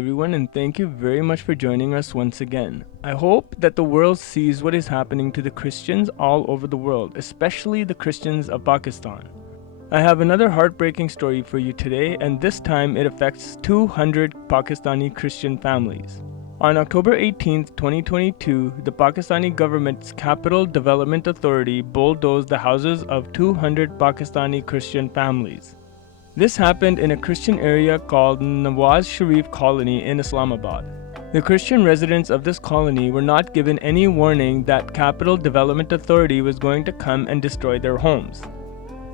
everyone, and thank you very much for joining us once again. I hope that the world sees what is happening to the Christians all over the world, especially the Christians of Pakistan. I have another heartbreaking story for you today, and this time it affects 200 Pakistani Christian families. On October 18, 2022, the Pakistani government's Capital Development Authority bulldozed the houses of 200 Pakistani Christian families. This happened in a Christian area called Nawaz Sharif Colony in Islamabad. The Christian residents of this colony were not given any warning that Capital Development Authority was going to come and destroy their homes.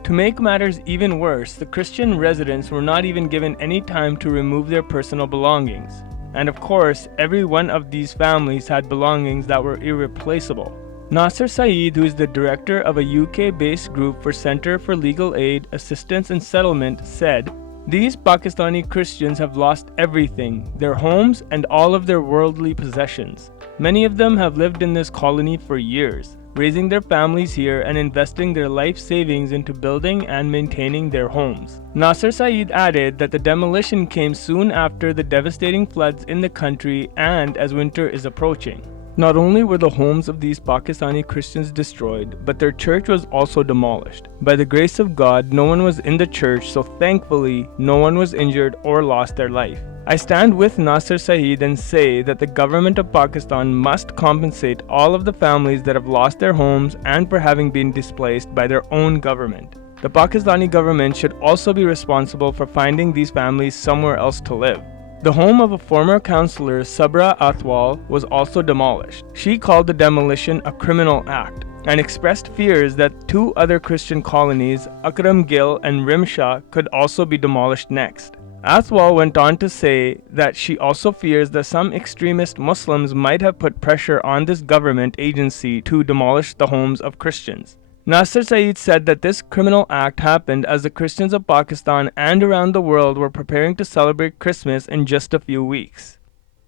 To make matters even worse, the Christian residents were not even given any time to remove their personal belongings. And of course, every one of these families had belongings that were irreplaceable. Nasser Saeed, who is the director of a UK-based group for Center for Legal Aid, Assistance and Settlement, said, "These Pakistani Christians have lost everything, their homes and all of their worldly possessions. Many of them have lived in this colony for years, raising their families here and investing their life savings into building and maintaining their homes." Nasser Saeed added that the demolition came soon after the devastating floods in the country and as winter is approaching. Not only were the homes of these Pakistani Christians destroyed, but their church was also demolished. By the grace of God, no one was in the church, so thankfully, no one was injured or lost their life. I stand with Nasser Saeed and say that the government of Pakistan must compensate all of the families that have lost their homes and for having been displaced by their own government. The Pakistani government should also be responsible for finding these families somewhere else to live. The home of a former councillor, Sabra Athwal, was also demolished. She called the demolition a criminal act and expressed fears that two other Christian colonies, Akram Gil and Rimsha, could also be demolished next. Athwal went on to say that she also fears that some extremist Muslims might have put pressure on this government agency to demolish the homes of Christians. Nasser Saeed said that this criminal act happened as the Christians of Pakistan and around the world were preparing to celebrate Christmas in just a few weeks.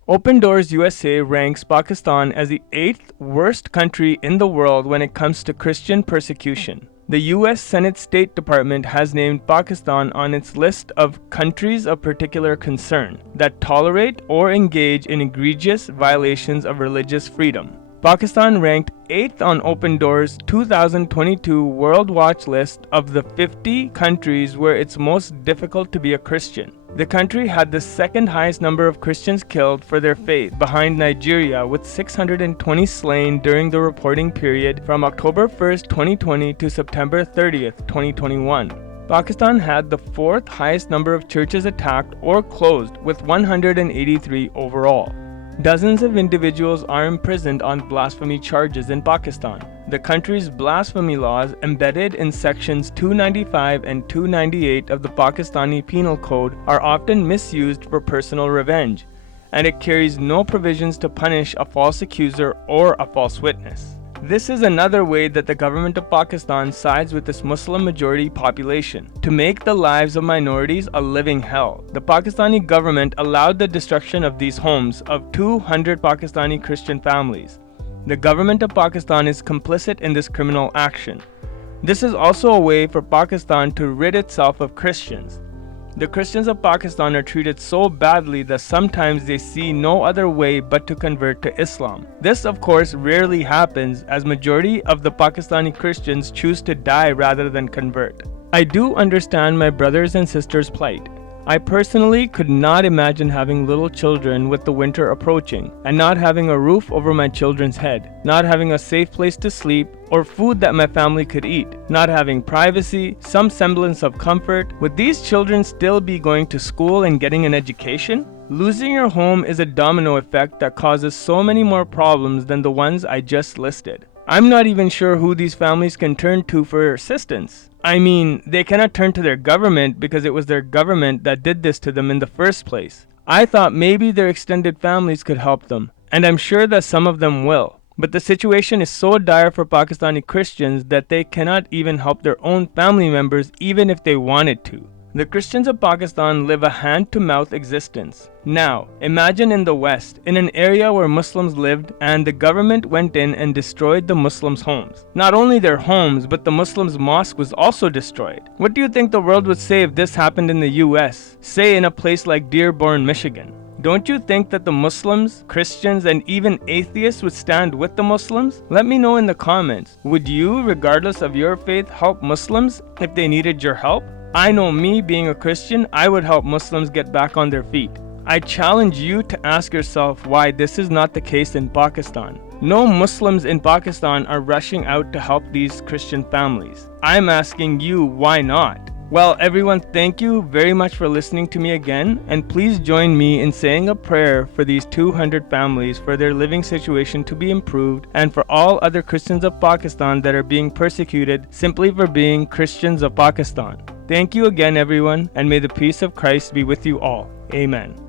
Open Doors USA ranks Pakistan as the 8th worst country in the world when it comes to Christian persecution. The US Senate State Department has named Pakistan on its list of countries of particular concern that tolerate or engage in egregious violations of religious freedom. Pakistan ranked 8th on Open Doors' 2022 World Watch list of the 50 countries where it's most difficult to be a Christian. The country had the second highest number of Christians killed for their faith, behind Nigeria, with 620 slain during the reporting period from October 1st, 2020 to September 30th, 2021. Pakistan had the 4th highest number of churches attacked or closed, with 183 overall. Dozens of individuals are imprisoned on blasphemy charges in Pakistan. The country's blasphemy laws, embedded in sections 295 and 298 of the Pakistani Penal Code, are often misused for personal revenge, and it carries no provisions to punish a false accuser or a false witness. This is another way that the government of Pakistan sides with its Muslim-majority population to make the lives of minorities a living hell. The Pakistani government allowed the destruction of these homes of 200 Pakistani Christian families. The government of Pakistan is complicit in this criminal action. This is also a way for Pakistan to rid itself of Christians. The Christians of Pakistan are treated so badly that sometimes they see no other way but to convert to Islam. This, of course, rarely happens, as majority of the Pakistani Christians choose to die rather than convert. I do understand my brothers and sisters' plight. I personally could not imagine having little children with the winter approaching, and not having a roof over my children's head, not having a safe place to sleep, or food that my family could eat, not having privacy, some semblance of comfort. Would these children still be going to school and getting an education? Losing your home is a domino effect that causes so many more problems than the ones I just listed. I'm not even sure who these families can turn to for assistance. I mean, they cannot turn to their government because it was their government that did this to them in the first place. I thought maybe their extended families could help them, and I'm sure that some of them will. But the situation is so dire for Pakistani Christians that they cannot even help their own family members even if they wanted to. The Christians of Pakistan live a hand-to-mouth existence. Now, imagine in the West, in an area where Muslims lived and the government went in and destroyed the Muslims' homes. Not only their homes, but the Muslims' mosque was also destroyed. What do you think the world would say if this happened in the US, say in a place like Dearborn, Michigan? Don't you think that the Muslims, Christians, and even atheists would stand with the Muslims? Let me know in the comments. Would you, regardless of your faith, help Muslims if they needed your help? I know me, being a Christian, I would help Muslims get back on their feet. I challenge you to ask yourself why this is not the case in Pakistan. No Muslims in Pakistan are rushing out to help these Christian families. I'm asking you, why not? Well, everyone, thank you very much for listening to me again, and please join me in saying a prayer for these 200 families for their living situation to be improved, and for all other Christians of Pakistan that are being persecuted simply for being Christians of Pakistan. Thank you again, everyone, and may the peace of Christ be with you all. Amen.